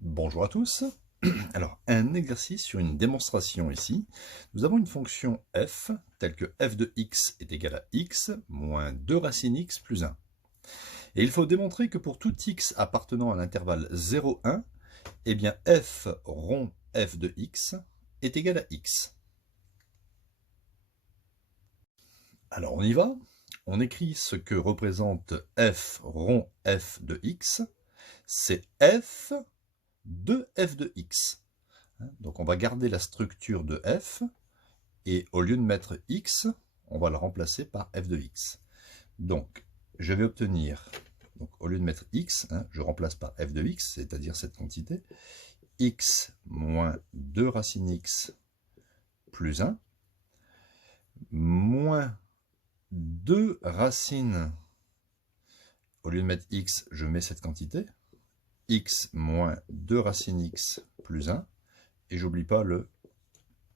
Bonjour à tous. Alors, un exercice sur une démonstration ici. Nous avons une fonction f, telle que f de x est égal à x moins 2 racines x plus 1. Et il faut démontrer que pour tout x appartenant à l'intervalle 0, 1, eh bien f rond f de x est égal à x. Alors on y va. On écrit ce que représente f rond f de x. C'est f de f de x. Donc on va garder la structure de f, et au lieu de mettre x, on va le remplacer par f de x. Donc je vais obtenir, donc au lieu de mettre x, je remplace par f de x, c'est-à-dire cette quantité, x moins 2 racines x plus 1, moins 2 racines, au lieu de mettre x, je mets cette quantité, x moins 2 racines x plus 1, et j'oublie pas le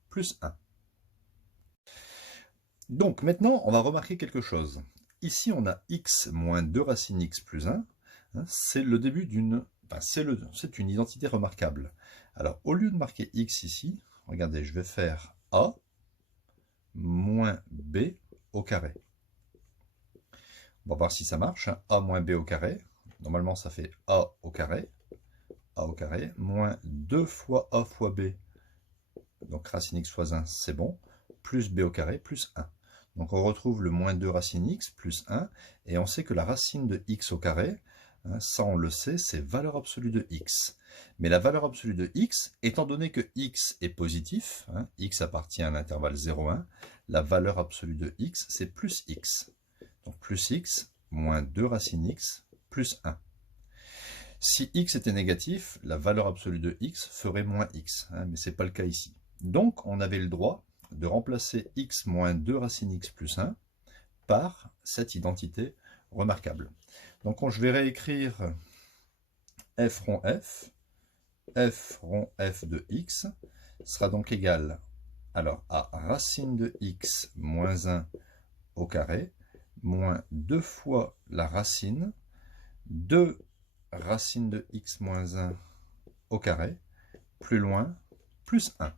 plus 1. Donc maintenant, on va remarquer quelque chose. Ici, on a x moins 2 racines x plus 1. C'est le début d'une... c'est une identité remarquable. Alors, au lieu de marquer x ici, regardez, je vais faire a moins b au carré. On va voir si ça marche. A moins b au carré. Normalement, ça fait a au carré, moins 2 fois a fois b. Donc, racine x fois 1, c'est bon. Plus b au carré, plus 1. Donc on retrouve le moins 2 racine x plus 1, et on sait que la racine de x au carré, ça on le sait, c'est valeur absolue de x. Mais la valeur absolue de x, étant donné que x est positif, x appartient à l'intervalle 0, 1, la valeur absolue de x, c'est plus x. Donc plus x, moins 2 racine x, plus 1. Si x était négatif, la valeur absolue de x ferait moins x, mais ce n'est pas le cas ici. Donc on avait le droit de remplacer x moins 2 racine x plus 1 par cette identité remarquable. Donc je vais réécrire f rond f de x sera donc égal alors à racine de x moins 1 au carré moins 2 fois la racine de racine de x moins 1 au carré, plus loin, plus 1.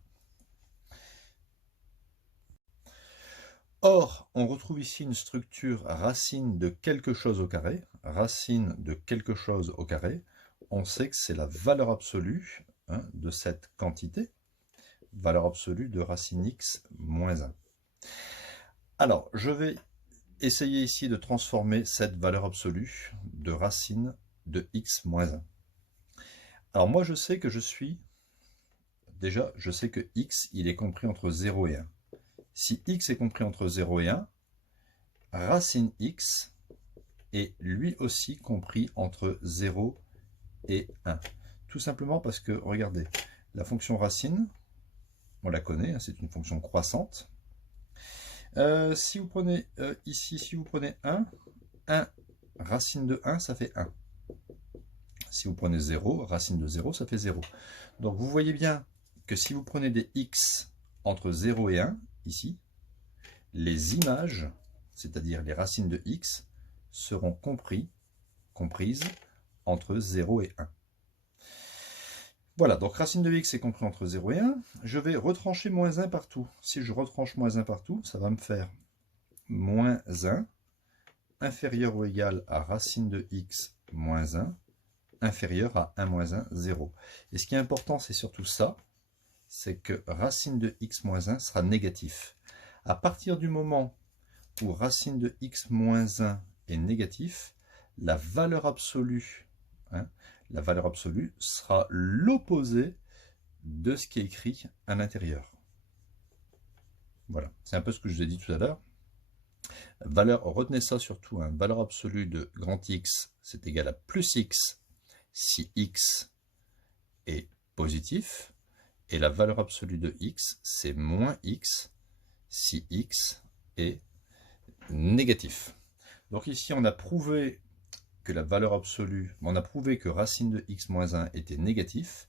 Or, on retrouve ici une structure racine de quelque chose au carré. Racine de quelque chose au carré, on sait que c'est la valeur absolue de cette quantité, valeur absolue de racine x moins 1. Alors, je vais essayer ici de transformer cette valeur absolue de racine de x moins 1. Alors moi, je sais que je sais que x, il est compris entre 0 et 1. Si x est compris entre 0 et 1, racine x est lui aussi compris entre 0 et 1. Tout simplement parce que, regardez, la fonction racine, on la connaît, c'est une fonction croissante. Si vous prenez ici, si vous prenez 1 racine de 1, ça fait 1. Si vous prenez 0, racine de 0, ça fait 0. Donc vous voyez bien que si vous prenez des x entre 0 et 1, ici, les images, c'est-à-dire les racines de x, seront comprises entre 0 et 1. Voilà, donc racine de x est compris entre 0 et 1. Je vais retrancher moins 1 partout. Si je retranche moins 1 partout, ça va me faire moins 1 inférieur ou égal à racine de x moins 1 inférieur à 1 moins 1, 0. Et ce qui est important, c'est surtout ça, c'est que racine de x moins 1 sera négatif. À partir du moment où racine de x moins 1 est négatif, la valeur absolue sera l'opposé de ce qui est écrit à l'intérieur. Voilà, c'est un peu ce que je vous ai dit tout à l'heure. Retenez ça surtout, valeur absolue de grand X, c'est égal à plus X si X est positif, et la valeur absolue de X, c'est moins X si X est négatif. Donc ici, on a prouvé que la valeur absolue, on a prouvé que racine de x moins 1 était négatif,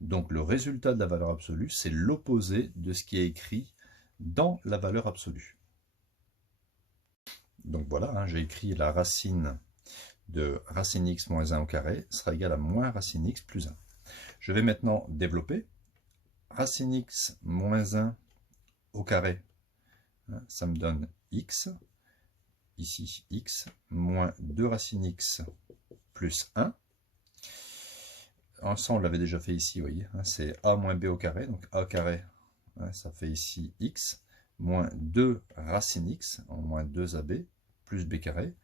donc le résultat de la valeur absolue, c'est l'opposé de ce qui est écrit dans la valeur absolue. Donc voilà, j'ai écrit la racine de racine x moins 1 au carré sera égale à moins racine x plus 1. Je vais maintenant développer. Racine x moins 1 au carré, hein, ça me donne x. Ici, x moins 2 racine x plus 1. Ça, on l'avait déjà fait ici, vous voyez. Hein, c'est a moins b au carré, donc a carré, hein, ça fait ici x, moins 2 racine x, en moins 2ab, plus b carré.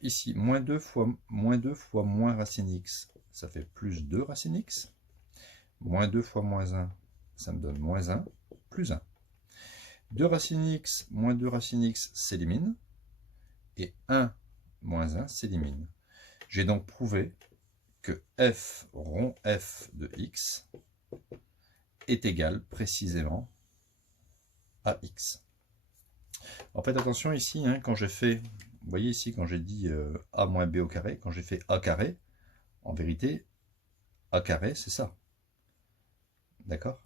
Ici, moins 2 fois moins racine x, ça fait plus 2 racine x. Moins 2 fois moins 1, ça me donne moins 1, plus 1. 2 racine x, moins 2 racine x s'élimine. Et 1 moins 1 s'élimine. J'ai donc prouvé que f rond f de x est égal précisément à x. En fait, attention ici, hein, quand j'ai fait, vous voyez ici, quand j'ai dit a moins b au carré, quand j'ai fait a carré, en vérité, a carré, c'est ça. D'accord?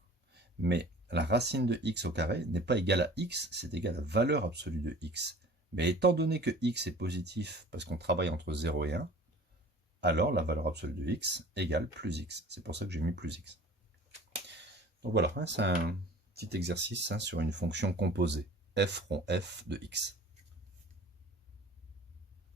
Mais la racine de x au carré n'est pas égale à x, c'est égal à la valeur absolue de x. Mais étant donné que x est positif, parce qu'on travaille entre 0 et 1, alors la valeur absolue de x égale plus x. C'est pour ça que j'ai mis plus x. Donc voilà, hein, c'est un petit exercice, hein, sur une fonction composée, f rond f de x.